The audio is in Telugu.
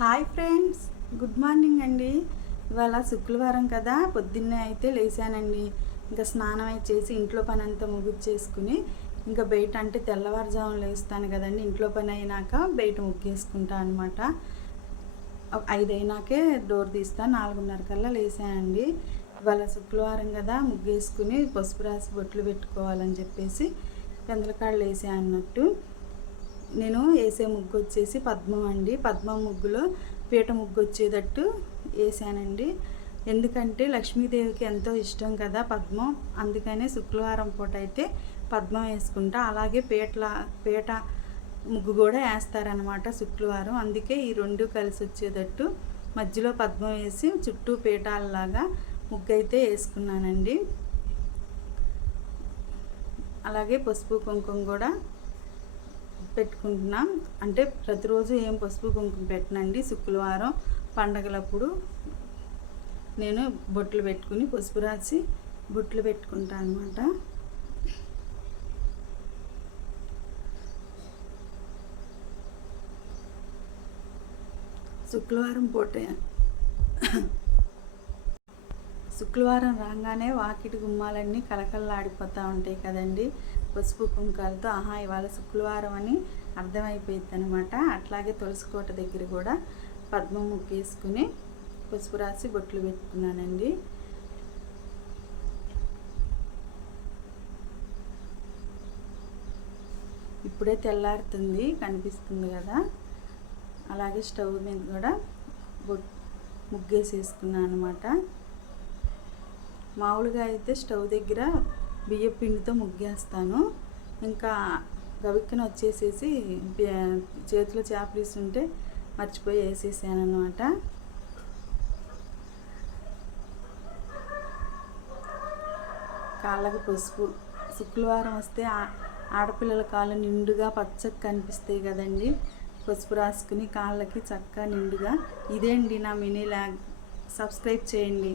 హాయ్ ఫ్రెండ్స్, గుడ్ మార్నింగ్ అండి. ఇవాళ శుక్రవారం కదా, పొద్దున్నే అయితే లేచానండి. ఇంకా స్నానం అయితే చేసి ఇంట్లో పని అంతా ముగ్గుచ్చేసుకుని ఇంకా బయట అంటే తెల్లవారుజామున లేస్తాను కదండి. ఇంట్లో పని అయినాక బయట ముగ్గేసుకుంటాను అనమాట. 5 అయినాకే డోర్ తీస్తాను. 4:30 కల్లా లేసానండి. ఇవాళ శుక్రవారం కదా, ముగ్గేసుకుని పసుపు రాసి బొట్లు పెట్టుకోవాలని చెప్పేసి పెందలకాడలు వేసా అన్నట్టు. నేను వేసే ముగ్గు వచ్చేసి పద్మం అండి. పద్మం ముగ్గులో పీట ముగ్గు వచ్చేటట్టు వేసానండి. ఎందుకంటే లక్ష్మీదేవికి ఎంతో ఇష్టం కదా పద్మం. అందుకనే శుక్రవారం పూట అయితే పద్మం వేసుకుంటా. అలాగే పీట ముగ్గు కూడా వేస్తారనమాట శుక్రవారం. అందుకే ఈ రెండు కలిసి వచ్చేటట్టు మధ్యలో పద్మం వేసి చుట్టూ పీఠాలలాగా ముగ్గు అయితే వేసుకున్నానండి. అలాగే పసుపు కుంకుమ కూడా పెట్టుకుంటున్నాం. అంటే ప్రతిరోజు ఏం పసుపు కుంకుమ పెట్టనండి. శుక్రవారం పండగలప్పుడు నేను బొట్లు పెట్టుకుని పసుపు రాసి బొట్లు పెట్టుకుంటాను అనమాట. శుక్రవారం రాగానే వాకిటి గుమ్మాలన్నీ కలకలలాడిపోతూ ఉంటాయి కదండి పసుపు కుంకాలతో. ఇవాళ శుక్రవారం అని అర్థమైపోయింది అనమాట. అట్లాగే తులసికోట దగ్గర కూడా పద్మం ముగ్గేసుకుని పసుపు రాసి బొట్లు పెట్టుకున్నానండి. ఇప్పుడే తెల్లారుతుంది, కనిపిస్తుంది కదా. అలాగే స్టవ్ మీద కూడా ముగ్గేసేసుకున్నాను అనమాట. మామూలుగా అయితే స్టవ్ దగ్గర బియ్యం పిండితో ముగ్గేస్తాను. ఇంకా గవిక్కన వచ్చేసేసి చేతిలో చేపలీసి ఉంటే మర్చిపోయి వేసేసాను అనమాట. కాళ్ళకి పసుపు. శుక్రవారం వస్తే ఆడపిల్లల కాళ్ళు నిండుగా పచ్చగా కనిపిస్తాయి కదండి. పసుపు రాసుకుని కాళ్ళకి చక్కగా నిండుగా. ఇదేండి నా మినీ లాగ్. సబ్స్క్రైబ్ చేయండి.